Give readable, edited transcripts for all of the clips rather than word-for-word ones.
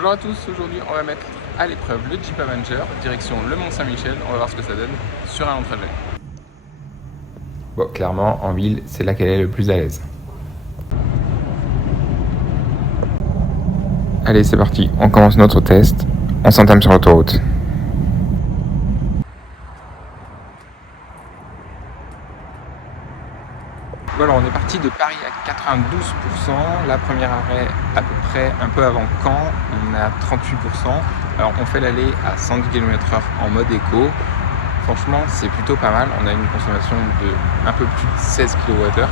Bonjour à tous, aujourd'hui on va mettre à l'épreuve le Jeep Avenger, direction le Mont-Saint-Michel, on va voir ce que ça donne sur un long trajet. Bon, clairement, en ville, c'est là qu'elle est le plus à l'aise. Allez, c'est parti, on commence notre test, on s'entame sur l'autoroute. Voilà, on est parti de Paris à 92%, la première arrêt à peu près un peu avant Caen, on est à 38%. Alors on fait l'aller à 110 km/h en mode éco, franchement c'est plutôt pas mal, on a une consommation de un peu plus de 16 kWh,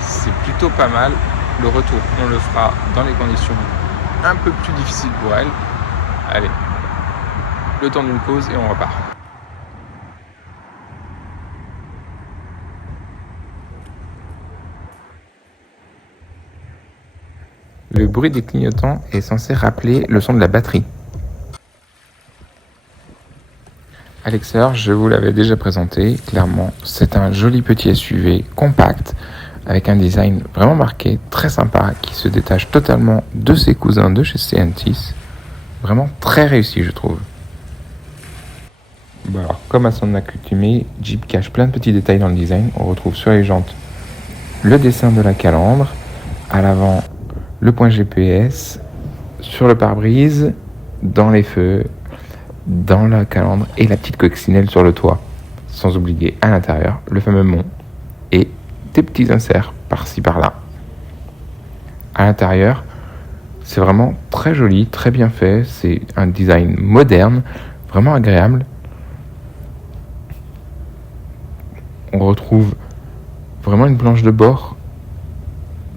c'est plutôt pas mal. Le retour on le fera dans les conditions un peu plus difficiles pour elle. Allez, le temps d'une pause et on repart. Le bruit des clignotants est censé rappeler le son de la batterie. Alexer, je vous l'avais déjà présenté, clairement, c'est un joli petit SUV compact, avec un design vraiment marqué, très sympa, qui se détache totalement de ses cousins de chez Stellantis. Vraiment très réussi, je trouve. Bon alors, comme à son accoutumée, Jeep cache plein de petits détails dans le design. On retrouve sur les jantes le dessin de la calandre, à l'avant le point GPS, sur le pare-brise, dans les feux, dans la calandre et la petite coccinelle sur le toit. Sans oublier à l'intérieur le fameux mont et des petits inserts par-ci par-là. À l'intérieur, c'est vraiment très joli, très bien fait. C'est un design moderne, vraiment agréable. On retrouve vraiment une planche de bord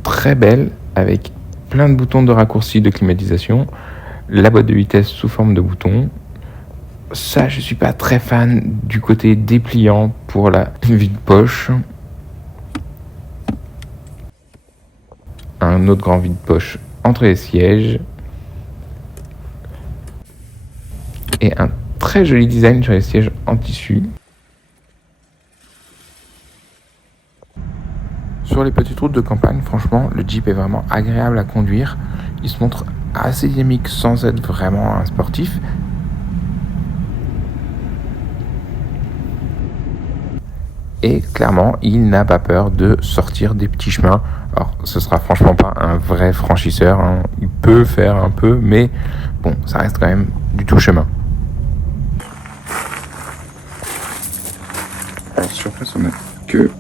très belle avec plein de boutons de raccourci de climatisation, la boîte de vitesse sous forme de boutons. Ça, je suis pas très fan du côté dépliant pour la vide-poche. Un autre grand vide-poche entre les sièges. Et un très joli design sur les sièges en tissu. Sur les petites routes de campagne, franchement, le Jeep est vraiment agréable à conduire. Il se montre assez dynamique sans être vraiment un sportif. Et clairement, il n'a pas peur de sortir des petits chemins. Alors, ce sera franchement pas un vrai franchisseur, hein. Il peut faire un peu, mais bon, ça reste quand même du tout chemin. Alors, sur place, on n'a que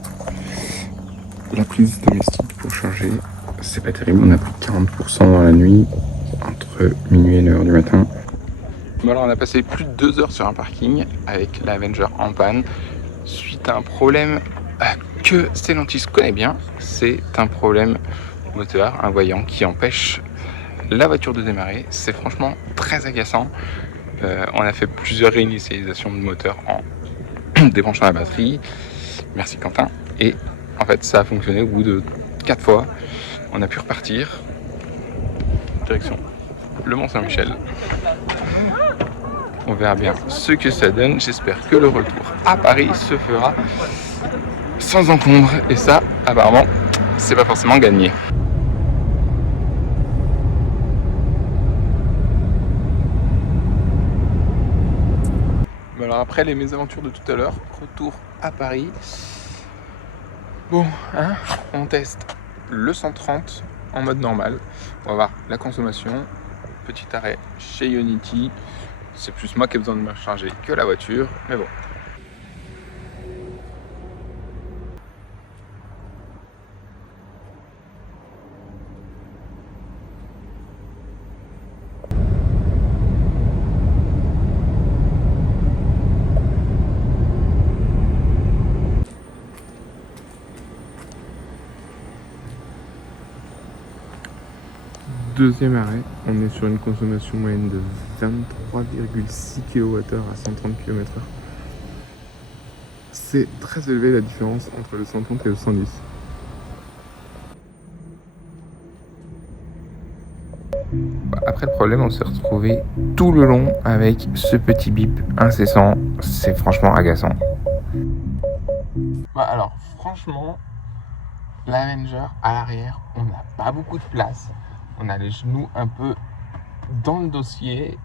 la prise domestique pour charger. C'est pas terrible, on a pris 40% dans la nuit, entre minuit et 9h du matin. Bon alors on a passé plus de 2 heures sur un parking avec la Avenger en panne suite à un problème que Stellantis connaît bien. C'est un problème moteur, un voyant qui empêche la voiture de démarrer. C'est franchement très agaçant. On a fait plusieurs réinitialisations de moteur en débranchant la batterie. Merci Quentin. Et en fait ça a fonctionné au bout de 4 fois. On a pu repartir. Direction le Mont-Saint-Michel. On verra bien ce que ça donne. J'espère que le retour à Paris se fera sans encombre. Et ça, apparemment, c'est pas forcément gagné. Alors après les mésaventures de tout à l'heure, retour à Paris. Bon, hein, on teste le 130 en mode normal. On va voir la consommation. Petit arrêt chez Ionity. C'est plus moi qui ai besoin de me recharger que la voiture, mais bon. Deuxième arrêt, on est sur une consommation moyenne de 23,6 kWh à 130 km/h. C'est très élevé la différence entre le 130 et le 110. Après le problème, on s'est retrouvé tout le long avec ce petit bip incessant. C'est franchement agaçant. Bah alors, franchement, l'Avenger à l'arrière, on n'a pas beaucoup de place. On a les genoux un peu dans le dossier,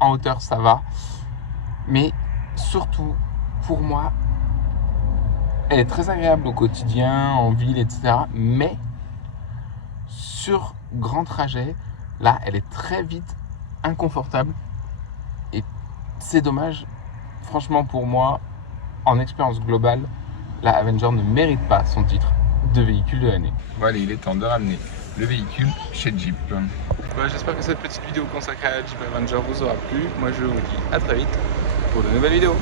en hauteur ça va, mais surtout pour moi, elle est très agréable au quotidien, en ville, etc. Mais sur grand trajet, là, elle est très vite inconfortable. Et c'est dommage. Franchement, pour moi, en expérience globale, la Avenger ne mérite pas son titre de véhicule de l'année. Bon allez, il est temps de ramener le véhicule chez Jeep. Voilà, j'espère que cette petite vidéo consacrée à la Jeep Avenger vous aura plu. Moi, je vous dis à très vite pour de nouvelles vidéos.